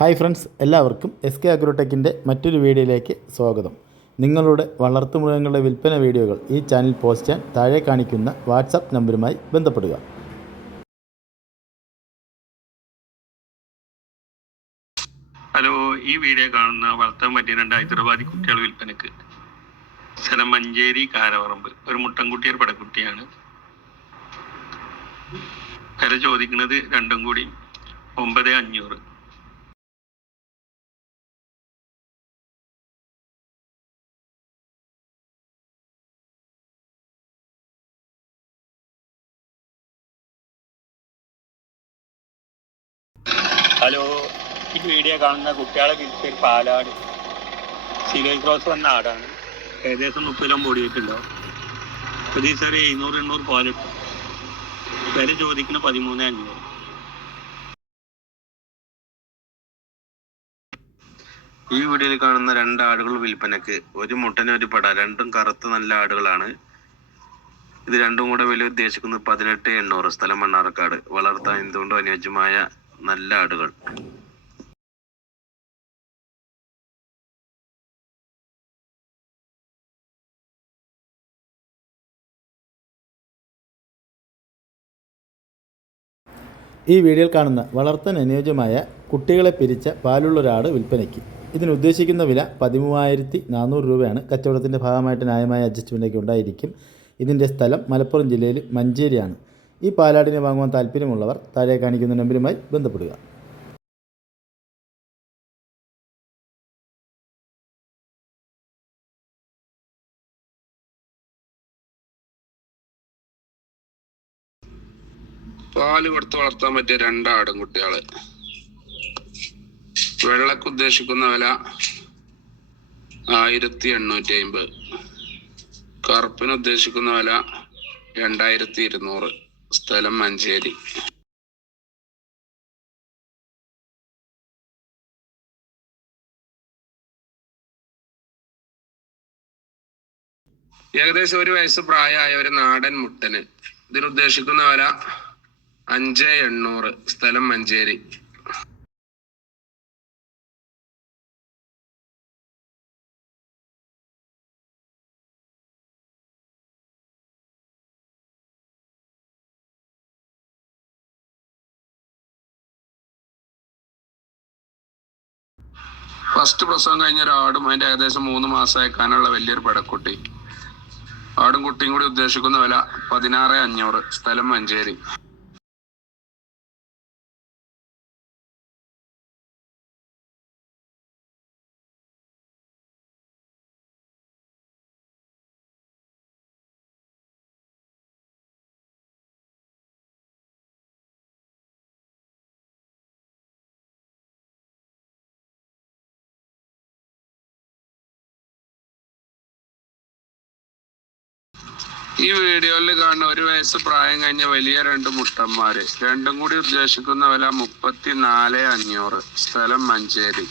Hi friends, എല്ലാവർക്കും S K അഗ്രോടെക്കിൻ്റെ മറ്റൊരു വീഡിയോയിലേക്ക് സ്വാഗതം. നിങ്ങളുടെ വളർത്തുമൃഗങ്ങളുടെ വിൽപ്പന വീഡിയോകൾ ഈ ചാനൽ പോസ്റ്റ് ചെയ്യാൻ താഴെ കാണിക്കുന്ന വാട്സാപ്പ് നമ്പറുമായി ബന്ധപ്പെടുക. ഹലോ, ഈ വീഡിയോ കാണുന്ന വളർത്താൻ പറ്റിയ 2 ഹൈദരാബാദി കുട്ടികൾ വിൽപ്പനക്ക്. സ്ഥലം മഞ്ചേരി കാരവറമ്പ്. ഒരു മുട്ടൻകുട്ടി, ഒരു പടക്കുട്ടിയാണ്. വില ചോദിക്കുന്നത് രണ്ടും കൂടി 9,500. ഹലോ, ഈ വീഡിയോ കാണുന്ന കുട്ടികളെ വിൽപ്പന പാലാട് സീരിയൽ ക്രോസ് വന്ന ആടാണ്. ഏകദേശം 30 ബോഡി വെയിറ്റുണ്ടാവും. ഒരു ദിവസം 700-800 പാലിട്ടു. വില ചോദിക്കുന്ന 13,500. ഈ വീഡിയോയിൽ കാണുന്ന 2 ആടുകൾ വിൽപ്പനക്ക്. ഒരു മുട്ടന് ഒരു പട. രണ്ടും കറുത്ത നല്ല ആടുകളാണ്. ഇത് രണ്ടും കൂടെ വില ഉദ്ദേശിക്കുന്നത് 18,800. സ്ഥലം മണ്ണാർക്കാട്. വളർത്താൻ എന്തുകൊണ്ടും അനുയോജ്യമായ നല്ല ആടുകൾ. ഈ വീഡിയോയിൽ കാണുന്ന വളർത്താൻ അനുയോജ്യമായ കുട്ടികളെ പിരിച്ച പാലുള്ളൊരാട് വിൽപ്പനയ്ക്ക്. ഇതിനുദ്ദേശിക്കുന്ന വില 13,400 രൂപയാണ്. കച്ചവടത്തിൻ്റെ ഭാഗമായിട്ട് ന്യായമായ അഡ്ജസ്റ്റ്മെൻറ്റൊക്കെ ഉണ്ടായിരിക്കും. ഇതിൻ്റെ സ്ഥലം മലപ്പുറം ജില്ലയിൽ മഞ്ചേരിയാണ്. ഈ പാലാടിനെ വാങ്ങുവാൻ താല്പര്യമുള്ളവർ താഴെ കാണിക്കുന്ന നമ്പറുമായി ബന്ധപ്പെടുക. പാല് കൊടുത്ത് വളർത്താൻ പറ്റിയ 2 ആടുംകുട്ടികള്. വെള്ളക്ക് ഉദ്ദേശിക്കുന്ന വില 1,850. കറുപ്പിന് ഉദ്ദേശിക്കുന്ന വില 2,200. സ്ഥലം മഞ്ചേരി. ഏകദേശം 1 വയസ്സ് പ്രായമായ ഒരു നാടൻ മുട്ടന്. ഇതിനുദ്ദേശിക്കുന്ന വില 5,800. സ്ഥലം മഞ്ചേരി. ഫസ്റ്റ് പ്രസവം കഴിഞ്ഞ ഒരാടും അതിന്റെ ഏകദേശം 3 മാസം അയക്കാനുള്ള വലിയൊരു പടക്കുട്ടി. ആടും കുട്ടിയും കൂടി ഉദ്ദേശിക്കുന്ന വില 16,500. സ്ഥലം മഞ്ചേരി. ഈ വീഡിയോയിൽ കാണുന്ന 1 വയസ്സ് പ്രായം കഴിഞ്ഞ വലിയ 2 മുട്ടന്മാര്. രണ്ടും കൂടി ഉദ്ദേശിക്കുന്ന വില 34,500. സ്ഥലം മഞ്ചേരി.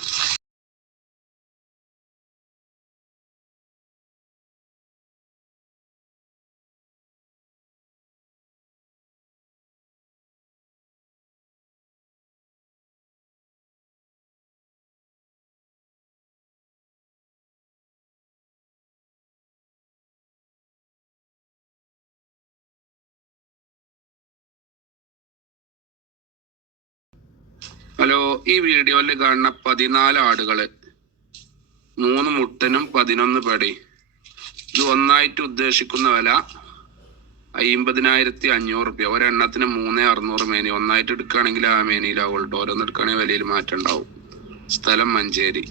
ഹലോ, ഈ വീഡിയോയിൽ കാണുന്ന 14 ആടുകള്. 3 മുട്ടനും 11 പടി. ഇത് ഒന്നായിട്ട് ഉദ്ദേശിക്കുന്ന വില 50,500 രൂപ. ഒരെണ്ണത്തിന് 3,600 മേനി. ഒന്നായിട്ട് എടുക്കുകയാണെങ്കിൽ ആ മേനിയിലാവുള്ളൂ. ഓരോന്ന് എടുക്കുകയാണെങ്കിൽ വിലയിൽ മാറ്റം ഉണ്ടാവും. സ്ഥലം മഞ്ചേരി.